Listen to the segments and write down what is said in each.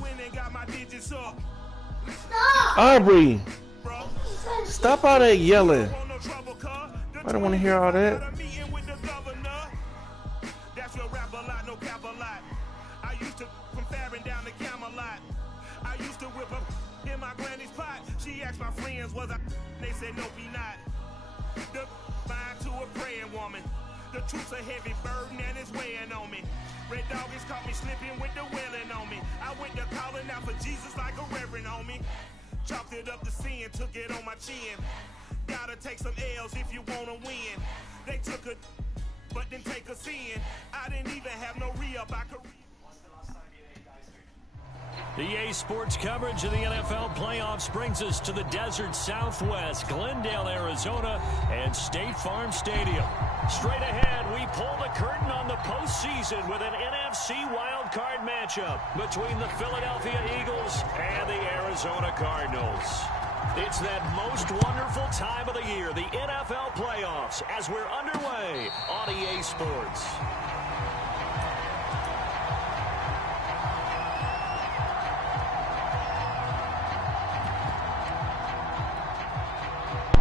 went and got my digits up. Aubrey, stop all that yelling. I don't want to hear all that. That's your rap a lot, no cap a lot. I used to from Farron down to Camelot. I used to whip up in my granny's pot. She asked my friends, was I? They said, no, be not. The mind to a praying woman. The truth's a heavy burden and it's weighing on me. Red doggies caught me slipping with the wailing on me. I went to calling out for Jesus like a reverend on me. Chalked it up to sin, took it on my chin. Gotta take some L's if you wanna win. They took a, but didn't take us in. I didn't even have no re-up. I could. EA Sports coverage of the NFL playoffs brings us to the desert Southwest, Glendale, Arizona, and State Farm Stadium. Straight ahead, we pull the curtain on the postseason with an NFC wildcard matchup between the Philadelphia Eagles and the Arizona Cardinals. It's that most wonderful time of the year, the NFL playoffs, as we're underway on EA Sports.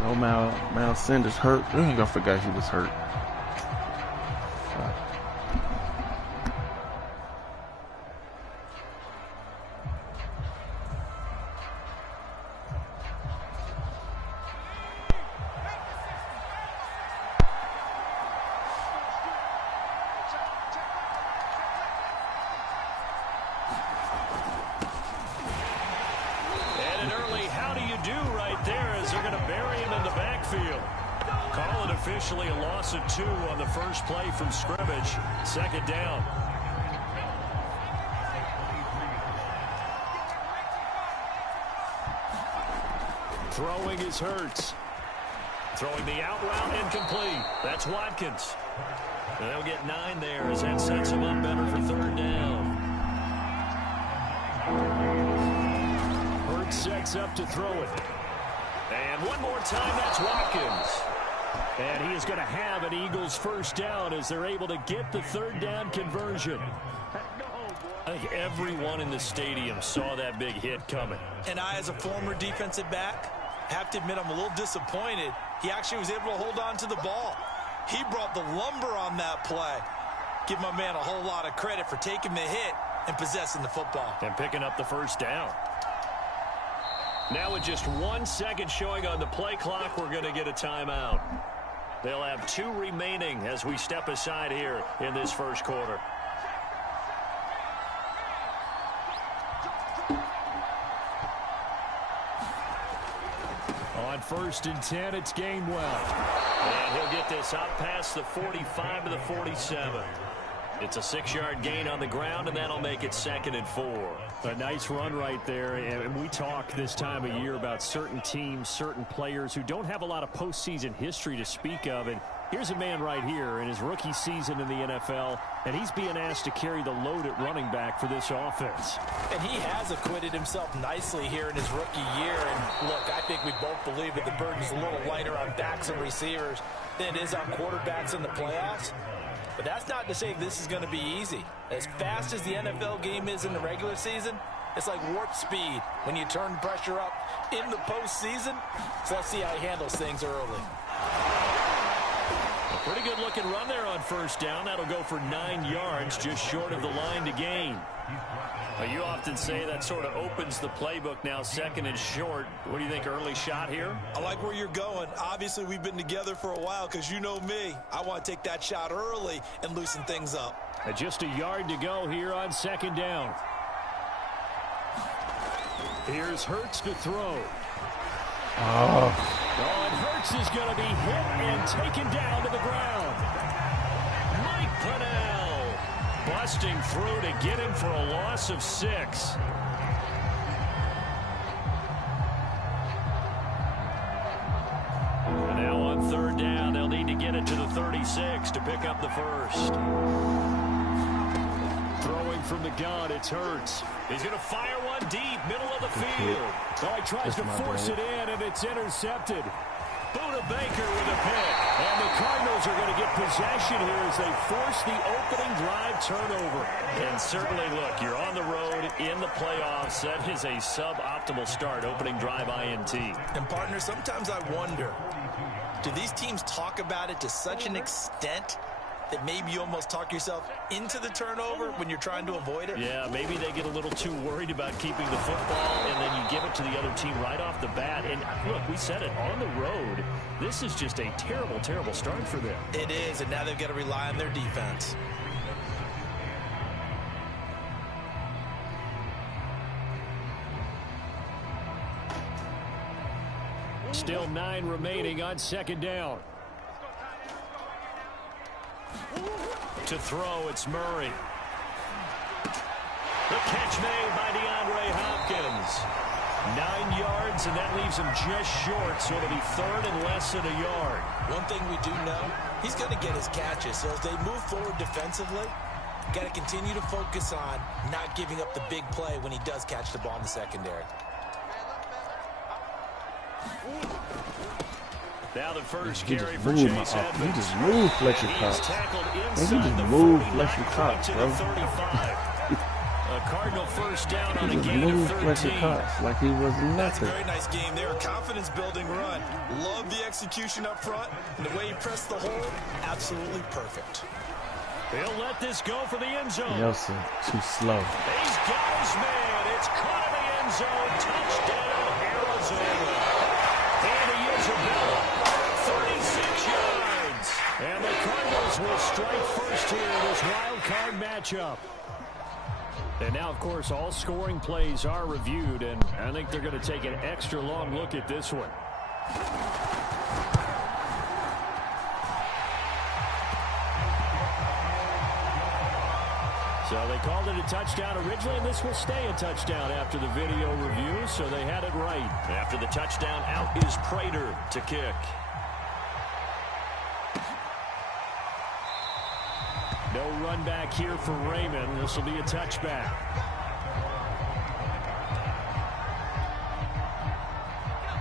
No, Miles Sanders hurt. I forgot he was hurt. Officially a loss of 2 on the first play from scrimmage. Second down. Throwing is Hurts. Throwing the out route incomplete. That's Watkins. And they'll get 9 there as that sets him up better for third down. Hurts sets up to throw it. And one more time, that's Watkins. And he is going to have an Eagles first down as they're able to get the third down conversion. I think everyone in the stadium saw that big hit coming. And I, as a former defensive back, have to admit I'm a little disappointed. He actually was able to hold on to the ball. He brought the lumber on that play. Give my man a whole lot of credit for taking the hit and possessing the football. And picking up the first down. Now with just 1 second showing on the play clock, we're going to get a timeout. They'll have 2 remaining as we step aside here in this first quarter. On 1st and 10, it's Gainwell. And he'll get this out past the 45 to the 47. It's a 6-yard gain on the ground, and that'll make it 2nd and 4. A nice run right there, and we talk this time of year about certain teams, certain players who don't have a lot of postseason history to speak of, and here's a man right here in his rookie season in the NFL, and he's being asked to carry the load at running back for this offense. And he has acquitted himself nicely here in his rookie year, and look, I think we both believe that the burden's a little lighter on backs and receivers than it is on quarterbacks in the playoffs. But that's not to say this is going to be easy. As fast as the NFL game is in the regular season, it's like warp speed when you turn pressure up in the postseason. So let's see how he handles things early. A pretty good looking run there on first down. That'll go for 9 yards, just short of the line to gain. You often say that sort of opens the playbook now, 2nd and short. What do you think, early shot here? I like where you're going. Obviously, we've been together for a while because you know me. I want to take that shot early and loosen things up. Just a yard to go here on 2nd down. Here's Hurts to throw. Oh, and Hurts is going to be hit and taken down to the ground. Mike Pennell busting through to get him for a loss of 6. And now on 3rd down, they'll need to get it to the 36 to pick up the first. Throwing from the gun, it's Hurts. He's going to fire one deep, middle of the field. So he tries to force it in, and it's intercepted. Buda Baker with a pick. And the Cardinals are going to get possession here as they force the opening drive turnover. And certainly, look, you're on the road in the playoffs. That is a suboptimal start, opening drive INT. And, partner, sometimes I wonder, do these teams talk about it to such an extent that maybe you almost talk yourself into the turnover when you're trying to avoid it? Yeah, maybe they get a little too worried about keeping the football, and then you give it to the other team right off the bat. And look, we said it, on the road, this is just a terrible, terrible start for them. It is, and now they've got to rely on their defense. Still 9 remaining on second down. To throw, it's Murray. The catch made by DeAndre Hopkins. 9 yards, and that leaves him just short, so it'll be third and less than a yard. One thing we do know, he's going to get his catches. So as they move forward defensively, got to continue to focus on not giving up the big play when he does catch the ball in the secondary. Now the first carry for Chase Edmonds. He just moved Fletcher Cox. He just moved Fletcher Cox, bro. A Cardinal first down on a He just gain of moved 13. Fletcher Cox like he was That's a nothing. very nice game there. Confidence-building run. Love the execution up front. And the way he pressed the hole, absolutely perfect. He'll let this go for the end zone. Nelson, too slow. He's got his man. It's caught in the end zone. Touchdown, Arizona. And he is Isabella. 36 yards. And the Cardinals will strike first here in this wild card matchup. And now, of course, all scoring plays are reviewed, and I think they're going to take an extra long look at this one. So they called it a touchdown originally, and this will stay a touchdown after the video review, so they had it right. After the touchdown, out is Prater to kick. No run back here for Raymond. This will be a touchback.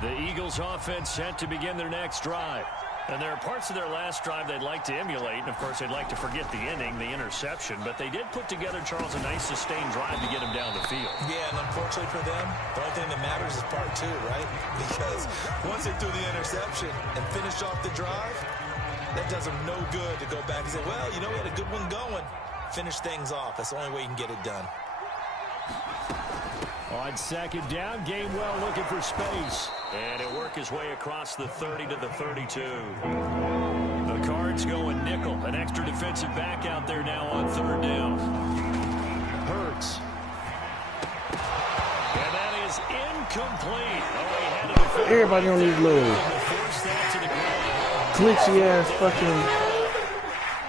The Eagles offense set to begin their next drive. And there are parts of their last drive they'd like to emulate. And, of course, they'd like to forget the inning, the interception. But they did put together, Charles, a nice sustained drive to get him down the field. Yeah, and unfortunately for them, the only thing that matters is part 2, right? Because once they threw the interception and finished off the drive, that does them no good to go back and say, well, you know, we had a good one going. Finish things off. That's the only way you can get it done. On second down, Gainwell looking for space. And he'll work his way across the 30 to the 32. The Cards going nickel. An extra defensive back out there now on third down. Hurts. And that is incomplete. Oh, he had it. Everybody on these lows. Glitchy ass fucking.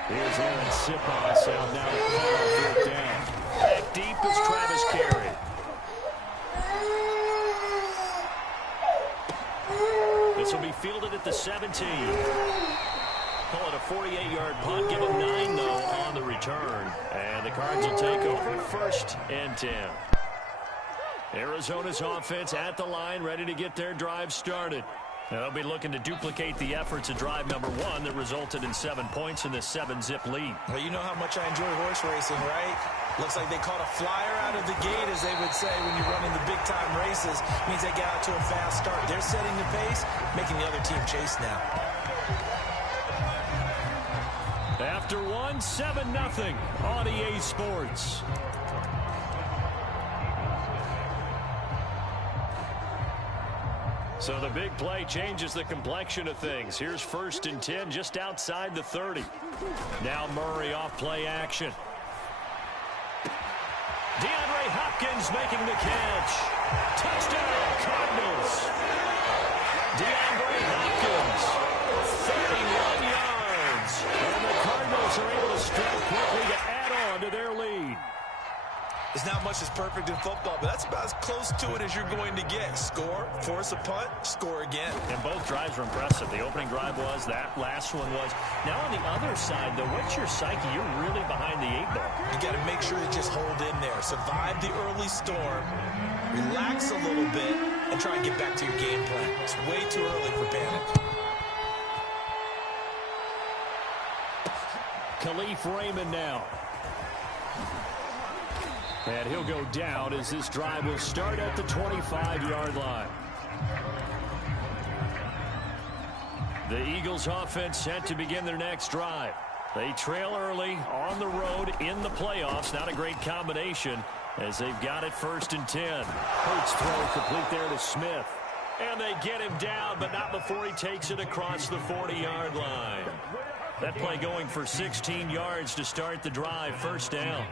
Here's Aaron Siposs out now to call fourth down. Back deep is Travis Carey. This will be fielded at the 17. Call it a 48-yard punt. Give them 9, though, on the return. And the Cards will take over first and 10. Arizona's offense at the line, ready to get their drive started. They'll be looking to duplicate the efforts of drive number 1 that resulted in 7 points in this 7-zip lead. Well, you know how much I enjoy horse racing, right? Looks like they caught a flyer out of the gate, as they would say when you're running the big-time races. Means they get out to a fast start. They're setting the pace, making the other team chase now. After 1, 7-0 on EA Sports. So the big play changes the complexion of things. Here's first and 10 just outside the 30. Now Murray off play action. DeAndre Hopkins making the catch. Touchdown, Cardinals. DeAndre Hopkins, 31 yards. And the Cardinals are able to strike quickly to add on to their lead. There's not much that's perfect in football, but that's about as close to it as you're going to get. Score, force a punt, score again. And both drives were impressive. The opening drive was, that last one was. Now on the other side, though, what's your psyche? You're really behind the 8 ball. You got to make sure to just hold in there. Survive the early storm, relax a little bit, and try and get back to your game plan. It's way too early for panic. Khalif Raymond now. And he'll go down as this drive will start at the 25-yard line. The Eagles offense set to begin their next drive. They trail early on the road in the playoffs. Not a great combination as they've got it 1st and 10. Hurts throw complete there to Smith. And they get him down, but not before he takes it across the 40-yard line. That play going for 16 yards to start the drive. 1st down.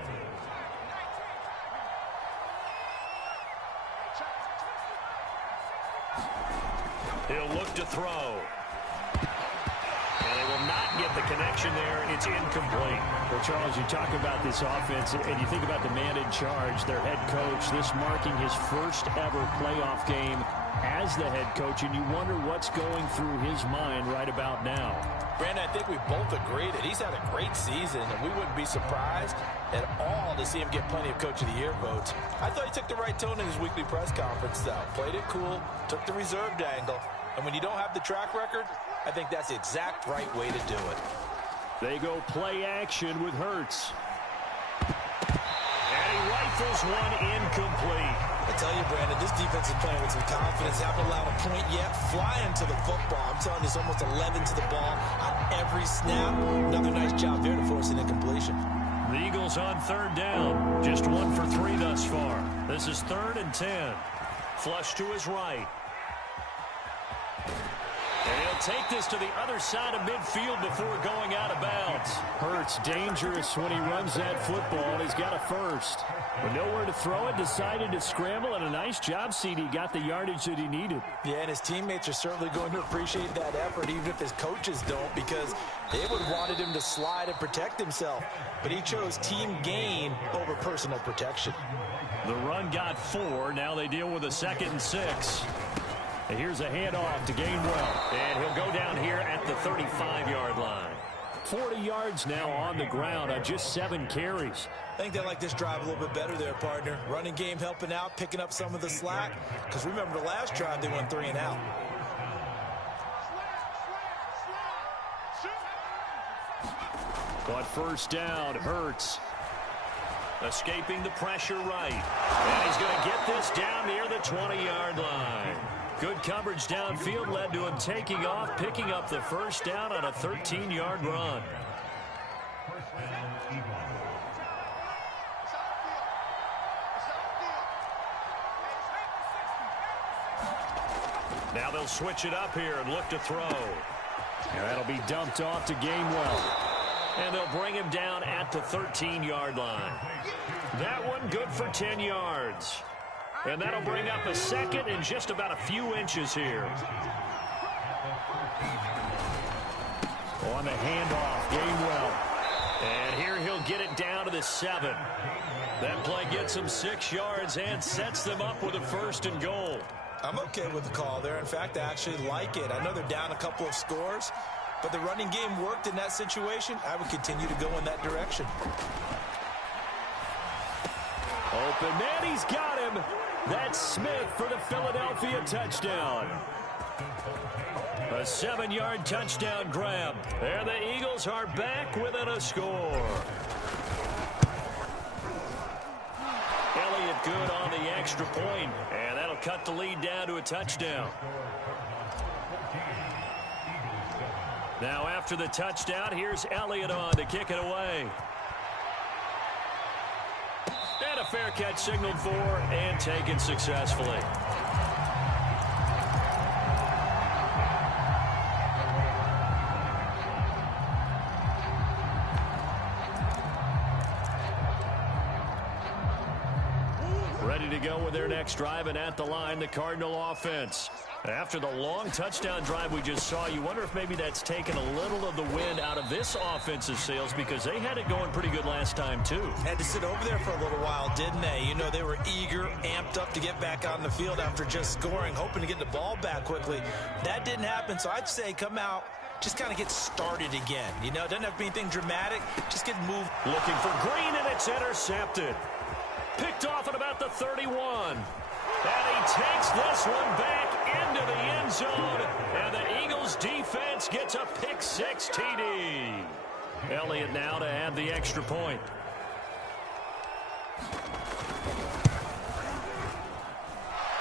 He'll look to throw. And they will not get the connection there. It's incomplete. Well, Charles, you talk about this offense, and you think about the man in charge, their head coach, this marking his first ever playoff game as the head coach, and you wonder what's going through his mind right about now. Brandon, I think we both agree that he's had a great season, and we wouldn't be surprised at all to see him get plenty of Coach of the Year votes. I thought he took the right tone in his weekly press conference, though. Played it cool, took the reserved angle, and when you don't have the track record, I think that's the exact right way to do it. They go play action with Hurts. And he rifles one incomplete. I tell you, Brandon, this defense is playing with some confidence. Haven't allowed a point yet. Flying to the football. I'm telling you, it's almost 11 to the ball on every snap. Another nice job there to force an incompletion. The Eagles on 3rd down. Just 1 for 3 thus far. This is 3rd and 10. Flush to his right. And he'll take this to the other side of midfield before going out of bounds. Hurts dangerous when he runs that football, and he's got a first. But nowhere to throw it, decided to scramble, and a nice job, CD. Got the yardage that he needed. Yeah, and his teammates are certainly going to appreciate that effort, even if his coaches don't, because they would have wanted him to slide and protect himself. But he chose team gain over personal protection. The run got 4. Now they deal with a 2nd and 6. And here's a handoff to Gainwell. And he'll go down here at the 35-yard line. 40 yards now on the ground on just 7 carries. I think they like this drive a little bit better there, partner. Running game helping out, picking up some of the slack. Because remember, the last drive, they went 3 and out. But 1st down, Hurts. Escaping the pressure right. And he's going to get this down near the 20-yard line. Good coverage downfield led to him taking off, picking up the 1st down on a 13-yard run. Now they'll switch it up here and look to throw. And that'll be dumped off to Gainwell. And they'll bring him down at the 13-yard line. That one good for 10 yards. And that'll bring up a 2nd and just about a few inches here. On the handoff, Gainwell. And here he'll get it down to the 7. That play gets him 6 yards and sets them up with a 1st and goal. I'm okay with the call there. In fact, I actually like it. I know they're down a couple of scores, but the running game worked in that situation. I would continue to go in that direction. Open man, he's got him. That's Smith for the Philadelphia touchdown. A 7-yard touchdown grab. And the Eagles are back within a score. Elliott good on the extra point, and that'll cut the lead down to a touchdown. Now after the touchdown, here's Elliott on to kick it away. And a fair catch signaled for and taken successfully. Ready to go with their next drive, and at the line, the Cardinal offense. After the long touchdown drive we just saw, you wonder if maybe that's taken a little of the wind out of this offensive sails, because they had it going pretty good last time, too. Had to sit over there for a little while, didn't they? You know, they were eager, amped up to get back on the field after just scoring, hoping to get the ball back quickly. That didn't happen, so I'd say come out, just kind of get started again. You know, it doesn't have to be anything dramatic. Just get moved. Looking for Green, and it's intercepted. Picked off at about the 31. And he takes this one back into the end zone. And the Eagles defense gets a pick-6 TD. Elliott now to add the extra point.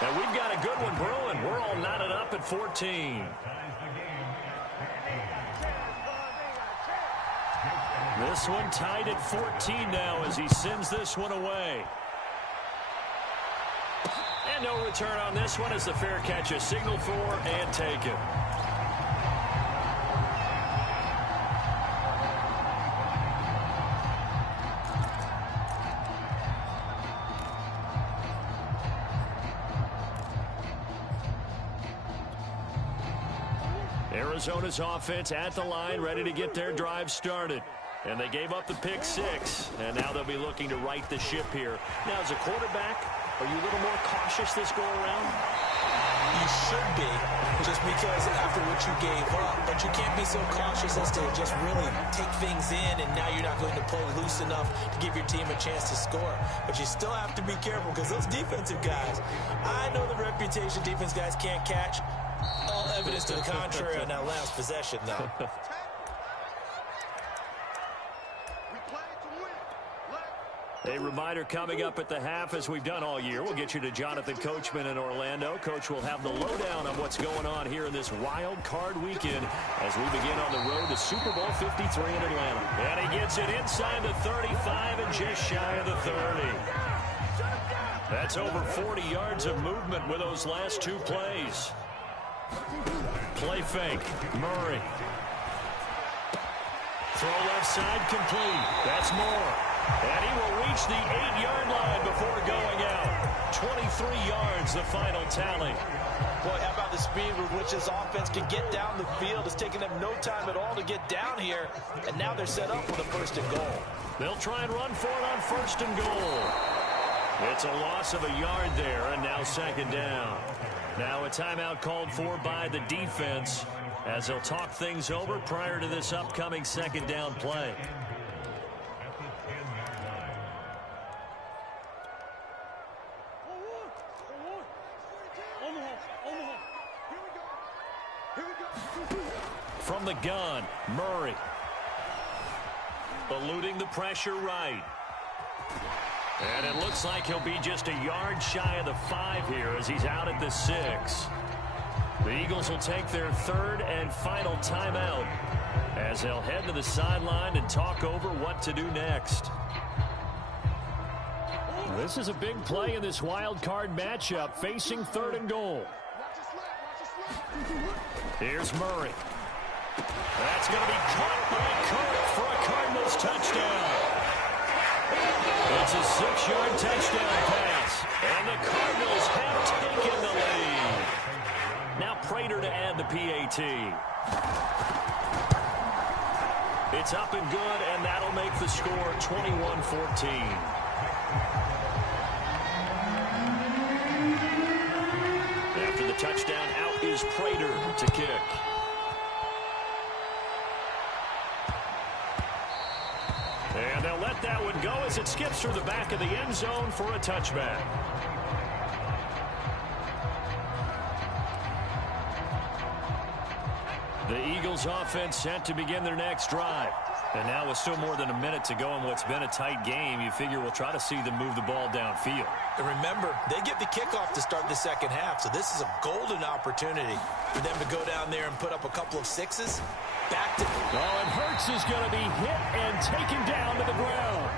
And we've got a good one brewing. We're all knotted up at 14. This one tied at 14 now as he sends this one away. And no return on this one as the fair catch is signaled for and taken. Arizona's offense at the line, ready to get their drive started. And they gave up the pick 6, and now they'll be looking to right the ship here. Now, as a quarterback, are you a little more cautious this go-around? You should be, just because after what you gave up. But you can't be so cautious as to just really take things in, and now you're not going to play loose enough to give your team a chance to score. But you still have to be careful because those defensive guys, I know the reputation defense guys can't catch. All evidence to the contrary on that last possession, though. A reminder coming up at the half, as we've done all year. We'll get you to Jonathan Coachman in Orlando. Coach will have the lowdown on what's going on here in this wild card weekend as we begin on the road to Super Bowl 53 in Atlanta. And he gets it inside the 35 and just shy of the 30. That's over 40 yards of movement with those last 2 plays. Play fake. Murray. Throw left side complete. That's Moore. And he will reach the 8-yard line before going out. 23 yards, the final tally. Boy, how about the speed with which this offense can get down the field? It's taken them no time at all to get down here. And now they're set up with a 1st and goal. They'll try and run for it on 1st and goal. It's a loss of a yard there, and now 2nd down. Now a timeout called for by the defense as they'll talk things over prior to this upcoming 2nd down play. From the gun, Murray. Eluding the pressure right. And it looks like he'll be just a yard shy of the 5 here as he's out at the 6. The Eagles will take their 3rd and final timeout as they'll head to the sideline and talk over what to do next. This is a big play in this wild card matchup, facing 3rd and goal. Here's Murray. That's going to be caught by Kirk for a Cardinals touchdown. It's a 6-yard touchdown pass, and the Cardinals have taken the lead. Now Prater to add the PAT. It's up and good, and that'll make the score 21-14. After the touchdown, out is Prater to kick. And they'll let that one go as it skips through the back of the end zone for a touchback. The Eagles offense set to begin their next drive. And now with still more than a minute to go in what's been a tight game, you figure we'll try to see them move the ball downfield. And remember, they get the kickoff to start the 2nd half, so this is a golden opportunity for them to go down there and put up a couple of 6s. Back to... Oh, and Hurts is going to be hit and taken down to the ground.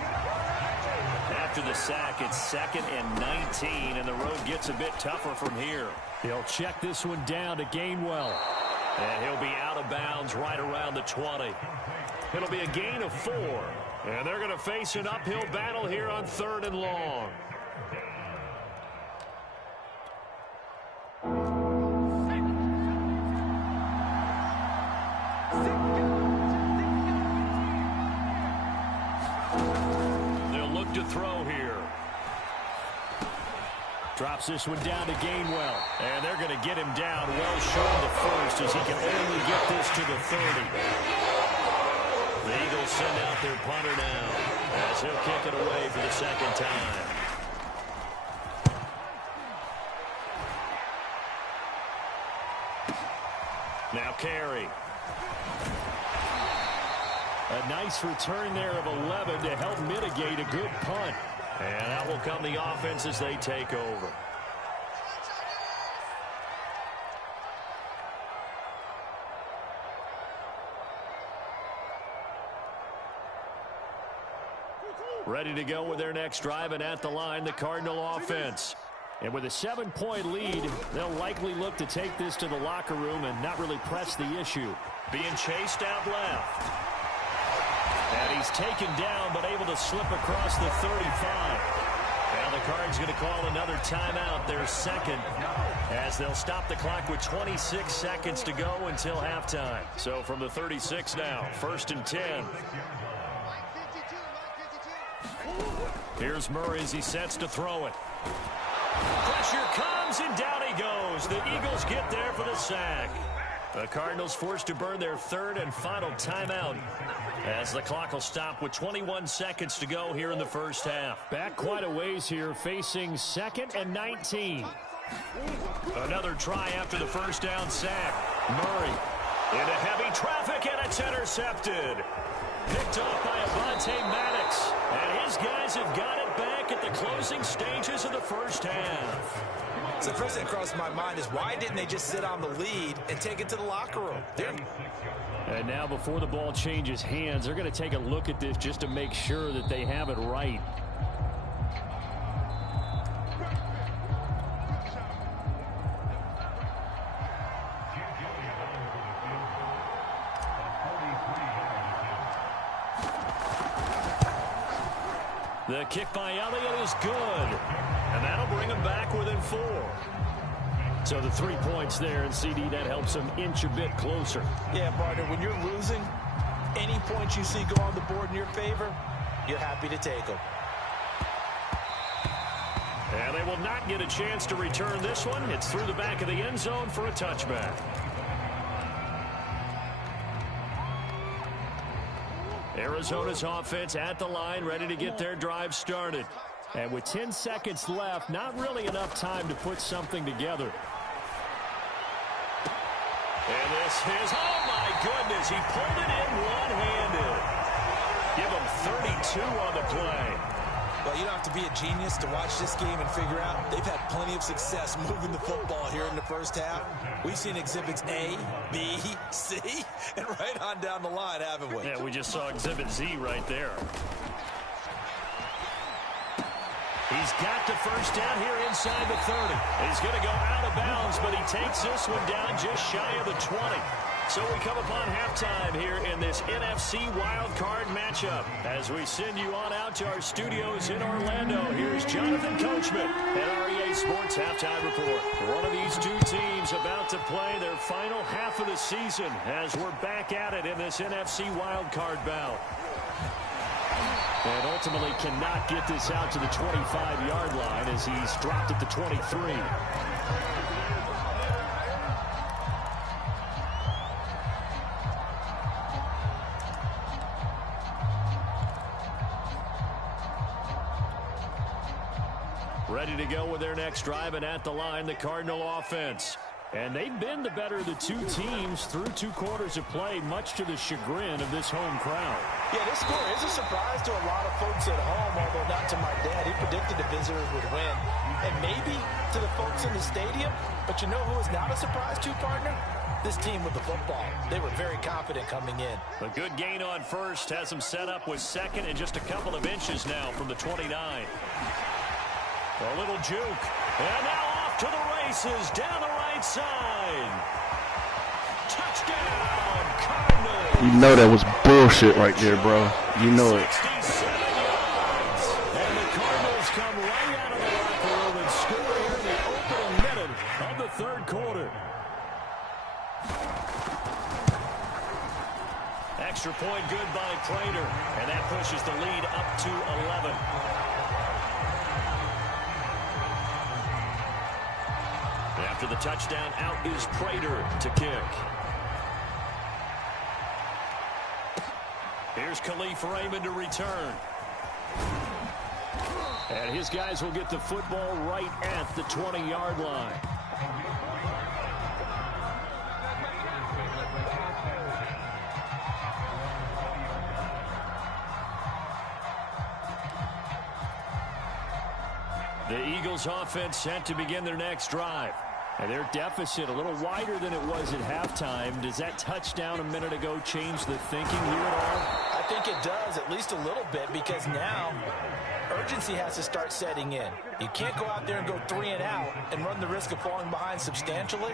After the sack, it's 2nd and 19, and the road gets a bit tougher from here. He'll check this one down to Gainwell. And he'll be out of bounds right around the 20. It'll be a gain of 4. And they're going to face an uphill battle here on 3rd and long. They'll look to throw here. Drops this one down to Gainwell. And they're going to get him down well short of the 1st as he can only get this to the 30. The Eagles send out their punter now as he'll kick it away for the 2nd time. Now Carey. A nice return there of 11 to help mitigate a good punt. And out will come the offense as they take over. Ready to go with their next drive, and at the line, the Cardinal offense. And with a 7-point lead, they'll likely look to take this to the locker room and not really press the issue. Being chased out left. And he's taken down, but able to slip across the 35. Now the Cards going to call another timeout, their second, as they'll stop the clock with 26 seconds to go until halftime. So from the 36 now, 1st and 10. Here's Murray as he sets to throw it. Pressure comes, and down he goes. The Eagles get there for the sack. The Cardinals forced to burn their 3rd and final timeout as the clock will stop with 21 seconds to go here in the first half. Back quite a ways here, facing 2nd and 19. Another try after the first down sack. Murray into heavy traffic, and it's intercepted. Picked off by Avonte Maddox. And his guys have got it back at the closing stages of the first half. So the first thing that crossed my mind is, why didn't they just sit on the lead and take it to the locker room? And now before the ball changes hands, they're going to take a look at this just to make sure that they have it right. The kick by Elliott is good. And that'll bring him back within 4. So the 3 points there, and CD, that helps him inch a bit closer. Yeah, partner, when you're losing, any points you see go on the board in your favor, you're happy to take them. And they will not get a chance to return this one. It's through the back of the end zone for a touchback. Arizona's offense at the line, ready to get their drive started. And with 10 seconds left, not really enough time to put something together. And this is, oh my goodness, he pulled it in one-handed. Give him 32 on the play. Well, you don't have to be a genius to watch this game and figure out they've had plenty of success moving the football here in the first half. We've seen exhibits A, B, C, and right on down the line, haven't we? Yeah, we just saw exhibit Z right there. He's got the first down here inside the 30. He's going to go out of bounds, but he takes this one down just shy of the 20. So we come upon halftime here in this NFC wildcard matchup. As we send you on out to our studios in Orlando, here's Jonathan Coachman at REA Sports Halftime Report. One of these two teams about to play their final half of the season as we're back at it in this NFC wildcard bout. And ultimately cannot get this out to the 25-yard line as he's dropped at the 23. Ready to go with their next drive, and at the line, the Cardinal offense. And they've been the better of the two teams through 2 quarters of play, much to the chagrin of this home crowd. Yeah, this score is a surprise to a lot of folks at home, although not to my dad. He predicted the visitors would win. And maybe to the folks in the stadium, but you know who is not a surprise to, partner? This team with the football. They were very confident coming in. A good gain on first has them set up with second and just a couple of inches now from the 29. A little juke. And now off to the races down the right side. Touchdown, Cardinals. You know that was bullshit right there, bro. You know it. 67 yards. And the Cardinals come right out of the locker room and score here in the opening minute of the 3rd quarter. Extra point good by Prater. And that pushes the lead up to 11. After the touchdown, out is Prater to kick. Here's Khalif Raymond to return. And his guys will get the football right at the 20-yard line. The Eagles offense set to begin their next drive. And their deficit a little wider than it was at halftime. Does that touchdown a minute ago change the thinking here at all? I think it does, at least a little bit, because now urgency has to start setting in. You can't go out there and go 3 and out and run the risk of falling behind substantially,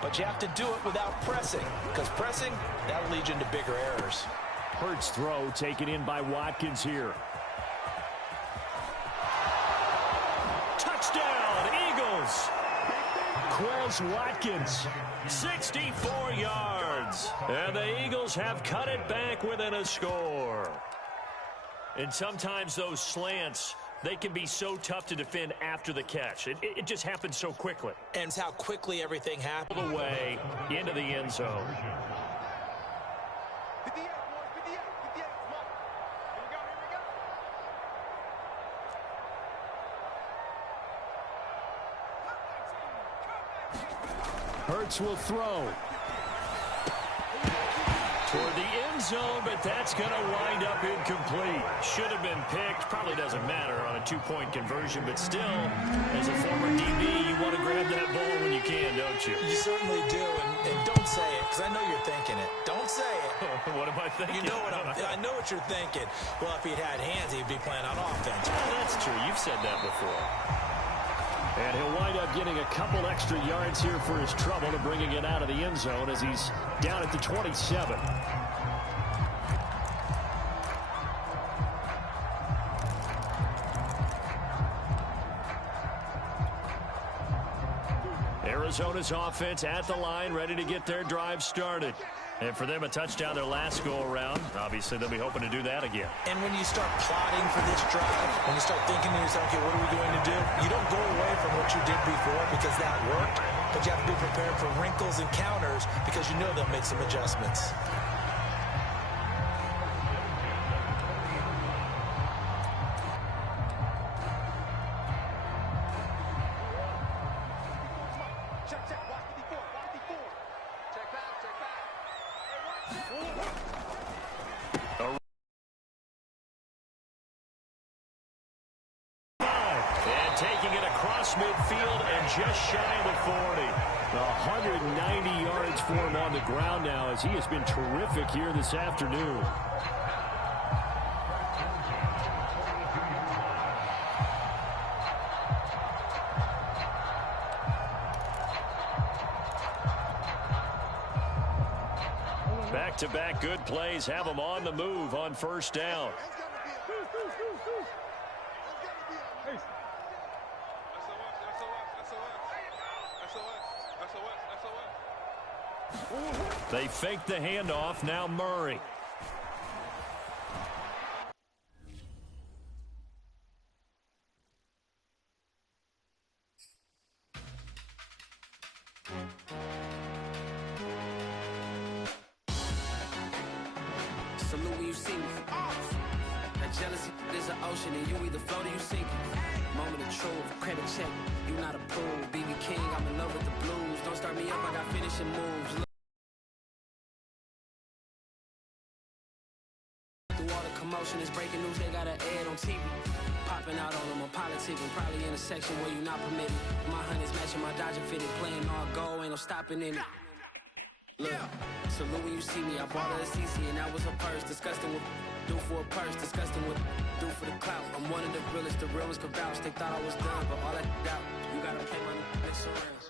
but you have to do it without pressing, because pressing, that'll lead you into bigger errors. Hurts throw taken in by Watkins here. Touchdown, Eagles! Quez Watkins, 64 yards. And the Eagles have cut it back within a score. And sometimes those slants, they can be so tough to defend after the catch. It just happens so quickly. And it's how quickly everything happened. All the way into the end zone. Hurts will throw toward the end zone, but that's going to wind up incomplete. Should have been picked. Probably doesn't matter on a two-point conversion, but still, as a former DB, you want to grab that ball when you can, don't you? You certainly do, and don't say it, because I know you're thinking it. Don't say it. What am I thinking? You know what I know what you're thinking. Well, if he'd had hands, he'd be playing on offense. Oh, that's true. You've said that before. And he'll wind up getting a couple extra yards here for his trouble to bringing it out of the end zone as he's down at the 27. Arizona's offense at the line, ready to get their drive started. And for them, a touchdown their last go-around. Obviously, they'll be hoping to do that again. And when you start plotting for this drive, when you start thinking to yourself, okay, what are we going to do? You don't go away from what you did before because that worked, but you have to be prepared for wrinkles and counters because you know they'll make some adjustments. Taking it across midfield and just shy of the 40. 190 yards for him on the ground now as he has been terrific here this afternoon. Back-to-back good plays have him on the move on first down. They fake the handoff. Now Murray. Salute when you see me. That jealousy is an ocean, and you either float or you sink. Moment of truth, credit check. You not approved. BB King, I'm in love with the blues. Don't start me up, I got finishing moves. Commotion is breaking news, they got an ad on TV. Popping out on them on politics and probably in a section where you not permitted. My honey's matching my Dodger fitted, playing all goal, ain't no stopping in it. Look, salute when you see me, I bought her a CC and that was her purse. Disgusting with do for a purse, disgusting with do for the clout. I'm one of the realest, the realest could vouch. They thought I was done, but all that out, you gotta play my next around.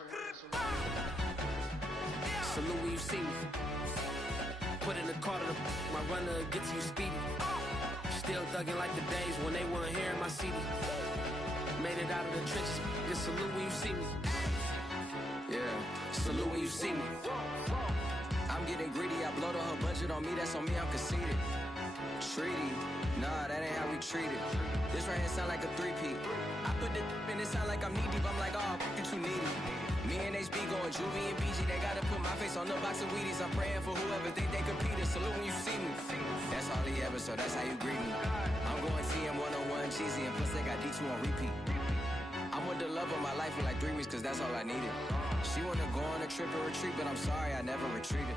Salute when you see me. Put in the car to my runner gets you speedy. Still thugging like the days when they weren't here in my city. Made it out of the trenches. Just salute when you see me. Yeah, salute when you see me. I'm getting greedy. I blow the whole budget on me. That's on me. I'm conceited. Treaty. Nah, that ain't how we treat it. This right here sound like a three-peat. I put the in it sound like I'm knee deep. I'm like, oh, you too needy. Me and HB going Juvie and BG. They gotta put my face on the box of Wheaties. I'm praying for whoever think they competed. Salute when you see me. That's all he ever, so that's how you greet me. I'm going TM 101 cheesy, and plus they got D2 on repeat. I'm with the love of my life for like 3 weeks, cause that's all I needed. She wanna go on a trip or retreat, but I'm sorry, I never retreated.